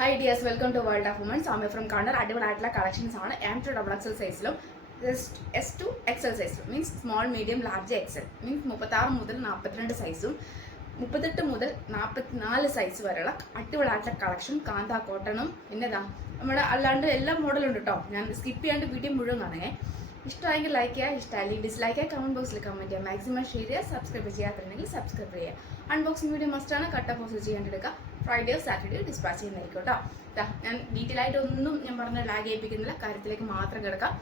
Hi dears, welcome to World of Women. So, I am from Corner. അടിപൊളിയായിട്ടുള്ള collections ആണ് M2 XXL സൈസിലും S2 XL സൈസിലും means small medium large XL means 36 മുതൽ 42 സൈസും 38 മുതൽ 44 size വരെയുള്ള അടിപൊളിയായിട്ടുള്ള കളക്ഷൻ കാന്ത കോട്ടണും പിന്നെതാ നമ്മുടെ അല്ലാണ്ട് എല്ലാ മോഡലും ഉണ്ട് കേട്ടോ. ഞാൻ സ്കിപ്പ് ചെയ്യാണ്ട് വീഡിയോ മുഴുവൻ കാണുകയെ. ഇഷ്ടമായെങ്കിൽ ലൈക്ക് ചെയ്യുക, ഇഷ്ടമായില്ലെങ്കിൽ ഡിസ്ലൈക്ക് ചെയ്യുക, കമന്റ് ബോക്സിൽ കമന്റ് ചെയ്യുക, മാക്സിമം ഷെയർ ചെയ്യുക, സബ്സ്ക്രൈബ് ചെയ്യാത്തുണ്ടെങ്കിൽ സബ്സ്ക്രൈബ് ചെയ്യുക. അൺബോക്സിംഗ് വീഡിയോ മസ്റ്റാണ്, കട്ട് പോസ്റ്റ് ചെയ്യേണ്ടെടുക്കുക. ഫ്രൈഡേ സാറ്റർഡേ ഡിസ്പാച്ച് ചെയ്യുന്നതായിരിക്കും കേട്ടോ. ഞാൻ ഡീറ്റെയിൽ ആയിട്ടൊന്നും ഞാൻ പറഞ്ഞ ലാഗ് ചെയ്യിപ്പിക്കുന്നില്ല, കാര്യത്തിലേക്ക് മാത്രം കിടക്കാം.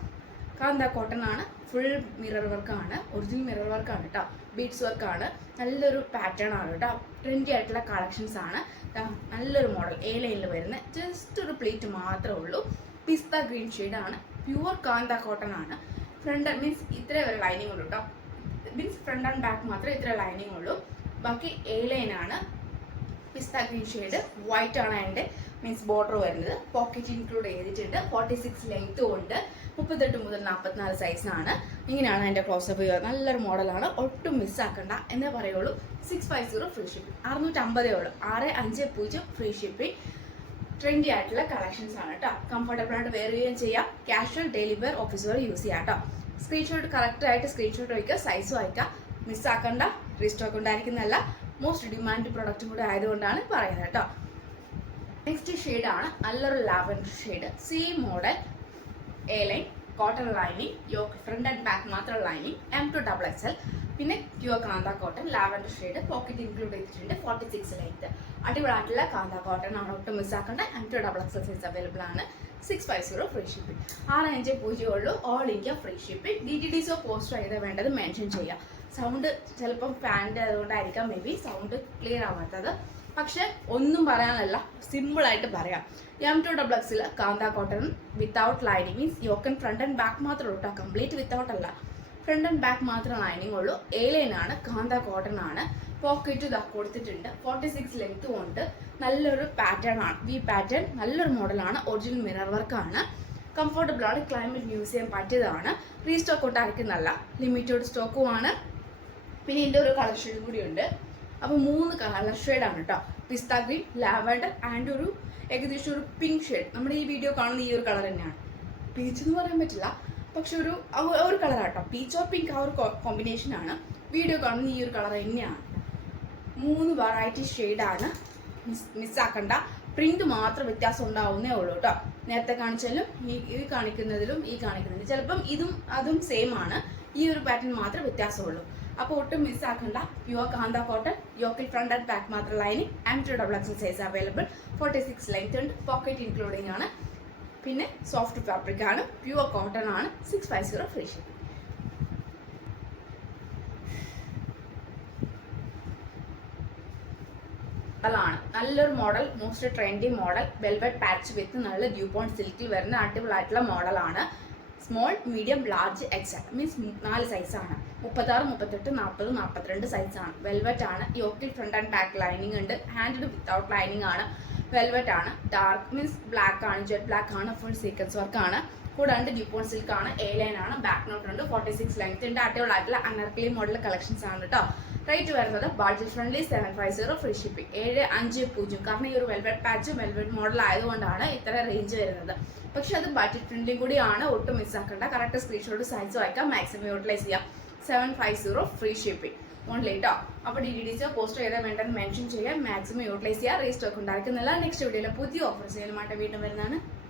കാന്ത കോട്ടൺ ആണ്, ഫുൾ മിറർ വർക്കാണ്, ഒറിജിനൽ മിറർ വർക്കാണ് കേട്ടോ, ബീഡ്സ് വർക്കാണ്, നല്ലൊരു പാറ്റേൺ ആണ് കേട്ടോ, ട്രെൻഡി ആയിട്ടുള്ള കളക്ഷൻസ് ആണ്. നല്ലൊരു മോഡൽ എ ലൈനിൽ വരുന്ന ജസ്റ്റ് ഒരു പ്ലേറ്റ് മാത്രമേ ഉള്ളൂ. പിസ്ത ഗ്രീൻ ഷെയ്ഡാണ്, പ്യുവർ കാന്ത കോട്ടൺ ആണ്. ഫ്രണ്ട് മീൻസ് ഇത്രേ ഒരു ലൈനിങ് ഉള്ളൂ കേട്ടോ, മീൻസ് ഫ്രണ്ട് ആൻഡ് ബാക്ക് മാത്രമേ ഇത്ര ലൈനിങ് ഉള്ളൂ. ബാക്കി എ ലൈനാണ്, പിസ്ത ഗ്രീൻ ഷെയ്ഡ്, വൈറ്റ് ആണ് അതിൻ്റെ മീൻസ് ബോർഡർ വരുന്നത്. പോക്കറ്റ് ഇൻക്ലൂഡ് ചെയ്തിട്ടുണ്ട്. 46 ലെങ്ത്തും ഉണ്ട്. 38 മുതൽ 44 സൈസാണ്. ഇങ്ങനെയാണ് അതിൻ്റെ ക്ലോസപ്പ് ചെയ്യുക. നല്ലൊരു മോഡലാണ്, ഒട്ടും മിസ്സാക്കണ്ട എന്നേ പറയുള്ളൂ. 650 ഫ്രീ ഷിപ്പിംഗ്, 650 ഉള്ളൂ. 650 ഫ്രീ ഷിപ്പിംഗ്. ട്രെൻഡി ആയിട്ടുള്ള കളക്ഷൻസ് ആണ് കേട്ടോ. കംഫർട്ടബിൾ ആയിട്ട് വെയർ ചെയ്യുകയും ചെയ്യാം. Casual daily wear office wear use ചെയ്യാം കേട്ടോ. സ്ക്രീൻഷോട്ട് കറക്റ്റായിട്ട് സ്ക്രീൻഷോട്ട് വയ്ക്കുക, സൈസും അയക്കാം. മിസ്സാക്കണ്ട, റീസ്റ്റോക്ക് ഉണ്ടായിരിക്കുന്നതല്ല, മോസ്റ്റ് ഡിമാൻഡ് പ്രൊഡക്റ്റും കൂടെ ആയതുകൊണ്ടാണ് പറയുന്നത് കേട്ടോ. നെക്സ്റ്റ് ഷെയ്ഡാണ് നല്ലൊരു lavender shade, same model, A line, cotton lining, yoke front and back മാത്രം ലൈനിങ്, M2 XXL. പിന്നെ pure Kantha cotton, lavender shade, pocket include ചെയ്തിട്ടുണ്ട്. 46 ലെങ്ത്ത്, അടിപൊളിയായിട്ടുള്ള കാന്ത കോട്ടൺ ആണ്, ഒട്ടും മിസ്സാക്കേണ്ട. M2 XXL സൈസ് അവൈലബിൾ ആണ്. 650 ഫ്രീ ഷിപ്പിംഗ്. 650 ഉള്ളൂ, all India free shipping. DTDSO പോസ്റ്റോ ചെയ്ത് വേണ്ടത് മെൻഷൻ ചെയ്യാം. സൗണ്ട് ചിലപ്പം ഫാനിൻ്റെ അതുകൊണ്ടായിരിക്കാം മേ ബി സൗണ്ട് ക്ലിയർ ആവാത്തത്. പക്ഷെ ഒന്നും പറയാനല്ല, സിമ്പിളായിട്ട് പറയാം. M2 XXL Kantha cotton without lining, means യോക്കൻ ഫ്രണ്ട് ആൻഡ് ബാക്ക് മാത്രമേ ഉള്ളൂ കേട്ടോ, കംപ്ലീറ്റ് വിത്തൗട്ട് അല്ല, ഫ്രണ്ട് ആൻഡ് ബാക്ക് മാത്രം ലൈനിങ് ഉള്ളൂ. എ ലൈൻ ആണ്, കാന്ത കോട്ടൺ ആണ്. പോക്കറ്റ് ഇതാ കൊടുത്തിട്ടുണ്ട്. 46 ലെങ്ത്തും ഉണ്ട്. നല്ലൊരു പാറ്റേൺ ആണ്, വി പാറ്റേൺ, നല്ലൊരു മോഡലാണ്, ഒറിജിനൽ മിറർ വർക്കാണ്. കംഫർട്ടബിൾ ആണ്, ക്ലൈമറ്റ് യൂസ് ചെയ്യാൻ പറ്റിയതാണ്. റീസ്റ്റോക്ക് ഉണ്ടായിരിക്കുന്നല്ല, ലിമിറ്റഡ് സ്റ്റോക്കുമാണ്. പിന്നെ ഇതിൻ്റെ ഒരു കളർ ഷെയ്ഡ് കൂടി ഉണ്ട്. അപ്പോൾ 3 കളർ ഷെയ്ഡാണ് കേട്ടോ. പിസ്ത ഗ്രീൻ, ലാവൻഡർ ആൻഡ് ഒരു ഏകദേശം ഒരു പിങ്ക് ഷെയ്ഡ്. നമ്മുടെ ഈ വീഡിയോ കാണുന്ന ഈ ഒരു കളർ തന്നെയാണ്. പീച്ച് എന്ന് പറയാൻ പറ്റില്ല, പക്ഷെ ഒരു കളറാണ് കേട്ടോ. പീച്ച് ഓർ പിങ്ക് ആ ഒരു കോമ്പിനേഷനാണ്. വീഡിയോ കാണുന്ന ഈ ഒരു കളർ തന്നെയാണ്. 3 വെറൈറ്റി ഷെയ്ഡാണ്, മിസ്സാക്കണ്ട. പ്രിന്റ് മാത്രം വ്യത്യാസം ഉണ്ടാവുന്നേ ഉള്ളൂ കേട്ടോ. നേരത്തെ കാണിച്ചാലും ഈ കാണിക്കുന്നതിലും ഈ കാണിക്കുന്നതിലും ചിലപ്പം ഇതും അതും സെയിം ആണ്, ഈ ഒരു പാറ്റേൺ മാത്രമേ വ്യത്യാസമുള്ളൂ. അപ്പോൾ ഒട്ടും മിസ്സാക്കണ്ട. പ്യുവർ കാന്ത കോട്ടൺ, യോക്കിൽ ഫ്രണ്ട് ആൻഡ് ബാക്ക് മാത്രം lining, M2 XXL size available. 46 length ഉണ്ട്, പോക്കറ്റ് ഇൻക്ലൂഡിംഗ് ആണ്. പിന്നെ സോഫ്റ്റ് ഫാബ്രിക് ആണ്, പ്യുവർ കോട്ടൺ ആണ്. 650 ഫ്രീ ഷിപ്പിംഗ്. ാണ് നല്ലൊരു model, most trendy model, velvet patch with നല്ല ഡ്യൂ പോയിന്റ് സിൽക്കിൽ വരുന്ന അടിപൊളിയായിട്ടുള്ള മോഡലാണ്. Small medium large XL means 4 സൈസാണ്. 36, 38, 40, 42 സൈസാണ്. വെൽവെറ്റ് ആണ്, യോക്കിൽ ഫ്രണ്ട് ആൻഡ് ബാക്ക് ലൈനിങ് ഉണ്ട്. ഹാൻഡ് വിത്തൗട്ട് ലൈനിങ് ആണ്. വെൽവെറ്റ് ആണ്, ഡാർക്ക് മീൻസ് ബ്ലാക്ക് ആണ്, ജെറ്റ് ബ്ലാക്ക് ആണ്, ഫുൾ സീക്വൻസ് വർക്ക് ആണ്. കൂടാണ്ട് ഡ്യൂപോൺ സിൽക്ക് ആണ്. എ ലൈൻ ആണ്, ബാക്ക് നോട്ട് ഉണ്ട്. 46 ലെങ്ത് ഉണ്ട്. അടിപൊളിയായിട്ടുള്ള അനർക്കലി മോഡൽ കളക്ഷൻസ് ആണ് കേട്ടോ. റേറ്റ് വരുന്നത് ബഡ്ജറ്റ് ഫ്രണ്ട്ലി 750 ഫ്രീ ഷിപ്പിംഗ്. 750. കാരണം ഈ ഒരു വെൽവെറ്റ് പാച്ച് വെൽവെറ്റ് മോഡൽ ആയതുകൊണ്ടാണ് ഇത്ര റേഞ്ച് വരുന്നത്. പക്ഷെ അത് ബഡ്ജറ്റ് ഫ്രണ്ട്ലി കൂടിയാണ്, ഒട്ടും മിസ്സാക്കണ്ട. കറക്റ്റ് സ്ക്രീൻഷോട്ട് സൈസ് വായിക്കാം, മാക്സിമം യൂട്ടിലൈസ് ചെയ്യാം. 750 ഫ്രീ ഷിപ്പിംഗ് ഓൺലി കേട്ടോ. അപ്പോൾ DTDSO പോസ്റ്റ് ചെയ്താൽ വേണ്ടത് മെൻഷൻ ചെയ്യാം, മാക്സിമം യൂട്ടിലൈസ് ചെയ്യുക. റീസ്റ്റോക്ക് ഉണ്ടായിരിക്കുന്നില്ല. നെക്സ്റ്റ് വീഡിയോയിൽ പുതിയ ഓഫർ സെയിലുമായിട്ട് വീണ്ടും വരുന്നതാണ്.